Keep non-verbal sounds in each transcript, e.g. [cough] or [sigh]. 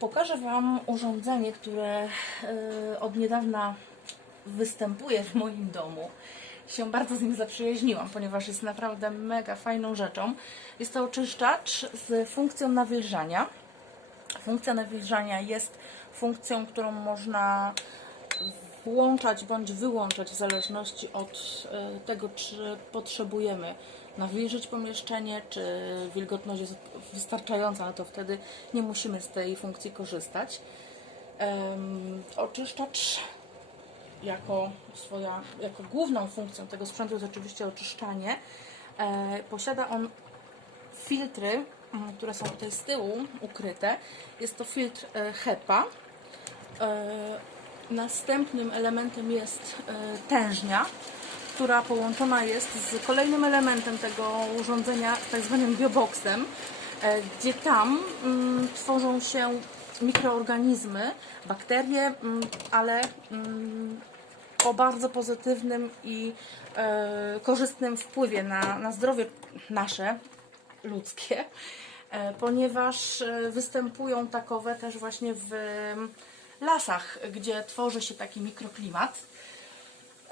Pokażę Wam urządzenie, które e, od niedawna występuje w moim domu. Się bardzo z nim zaprzyjaźniłam, ponieważ jest naprawdę mega fajną rzeczą. Jest to oczyszczacz z funkcją nawilżania. Funkcja nawilżania jest funkcją, którą można włączać bądź wyłączać w zależności od e, tego, czy potrzebujemy nawilżyć pomieszczenie, czy wilgotność jest wystarczająca, no to wtedy nie musimy z tej funkcji korzystać. Oczyszczacz jako swoja, jako główną funkcją tego sprzętu jest oczywiście oczyszczanie. E, posiada on filtry, mm, które są tutaj z tyłu ukryte. Jest to filtr e, HEPA. Następnym elementem jest e, tężnia, która połączona jest z kolejnym elementem tego urządzenia, tak zwanym bioboxem, e, gdzie tam mm, tworzą się mikroorganizmy, bakterie, mm, ale mm, o bardzo pozytywnym i e, korzystnym wpływie na, na zdrowie nasze, ludzkie, ponieważ występują takowe też właśnie w lasach, gdzie tworzy się taki mikroklimat.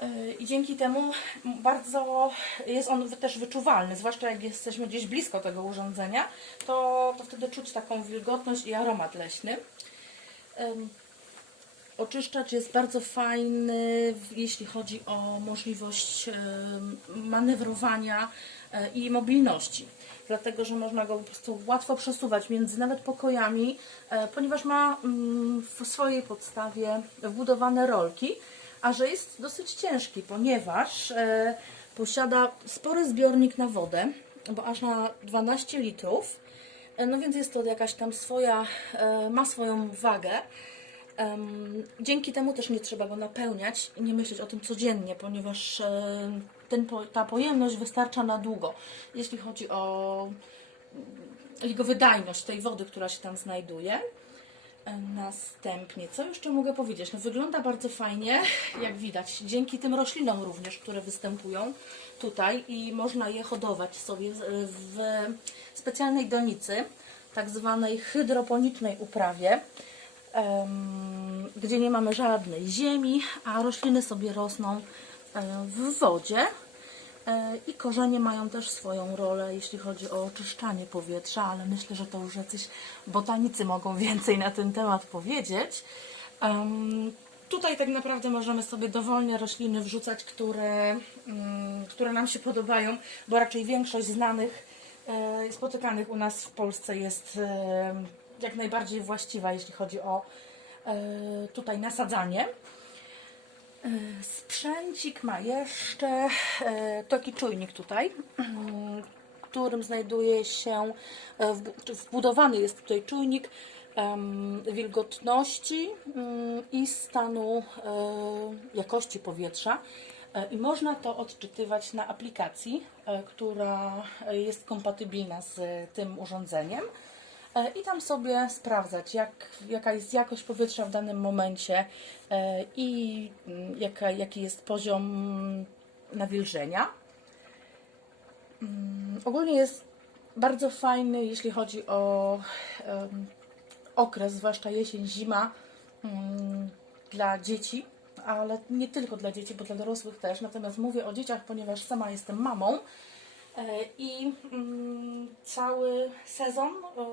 E, I dzięki temu bardzo jest on też wyczuwalny, zwłaszcza jak jesteśmy gdzieś blisko tego urządzenia, to, to wtedy czuć taką wilgotność i aromat leśny. Oczyszczacz jest bardzo fajny, jeśli chodzi o możliwość manewrowania e, i mobilności. Dlatego, że można go po prostu łatwo przesuwać między nawet pokojami, e, ponieważ ma mm, w swojej podstawie wbudowane rolki, a że jest dosyć ciężki, ponieważ e, posiada spory zbiornik na wodę, bo aż na 12 litrów. No więc jest to jakaś tam swoja, ma swoją wagę. Em, Dzięki temu też nie trzeba go napełniać i nie myśleć o tym codziennie, ponieważ e, ten, ta pojemność wystarcza na długo, jeśli chodzi o mm, jego wydajność tej wody, która się tam znajduje. Następnie, co jeszcze mogę powiedzieć? No, wygląda bardzo fajnie, [laughs] jak widać, dzięki tym roślinom również, które występują tutaj i można je hodować sobie w, specjalnej donicy, tak zwanej hydroponicznej uprawie gdzie nie mamy żadnej ziemi, a rośliny sobie rosną w wodzie. E, I korzenie mają też swoją rolę, jeśli chodzi o oczyszczanie powietrza, ale myślę, że to już jacyś botanicy mogą [laughs] więcej na ten temat powiedzieć. Tutaj tak naprawdę możemy sobie dowolnie rośliny wrzucać, które, mm, które nam się podobają, bo raczej większość znanych e, spotykanych u nas w Polsce jest jak najbardziej właściwa, jeśli chodzi o e, tutaj nasadzanie. E, Sprzęcik ma jeszcze e, taki czujnik tutaj, którym znajduje się, wbudowany jest tutaj czujnik wilgotności mm, i stanu jakości powietrza. I można to odczytywać na aplikacji, która jest kompatybilna z tym urządzeniem. E, I tam sobie sprawdzać, jak, jaka jest jakość powietrza w danym momencie e, i mm, jaka, jaki jest poziom nawilżenia. Mm, Ogólnie jest bardzo fajny, jeśli chodzi o okres, zwłaszcza jesień, zima mm, dla dzieci, ale nie tylko dla dzieci, bo dla dorosłych też. Natomiast mówię o dzieciach, ponieważ sama jestem mamą i mm, cały sezon e,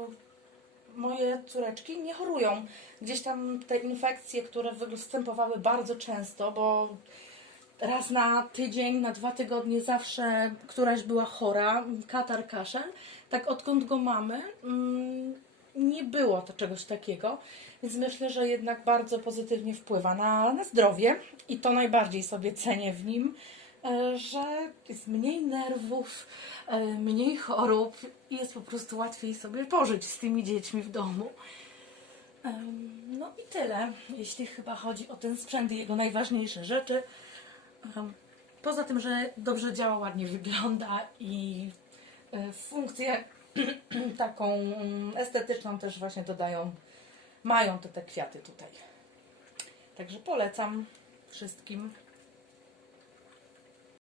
moje córeczki nie chorują. Gdzieś tam te infekcje, które występowały bardzo często, bo raz na tydzień, na dwa tygodnie zawsze któraś była chora, katar, kaszel. Tak odkąd go mamy, mm, nie było to czegoś takiego, więc myślę, że jednak bardzo pozytywnie wpływa na, na zdrowie i to najbardziej sobie cenię w nim, e, że jest mniej nerwów, e, mniej chorób i jest po prostu łatwiej sobie pożyć z tymi dziećmi w domu. No i tyle, jeśli chyba chodzi o ten sprzęt i jego najważniejsze rzeczy. Poza tym, że dobrze działa, ładnie wygląda i e, funkcję [clears throat] taką estetyczną też właśnie dodają, mają te, te kwiaty tutaj. Także polecam wszystkim.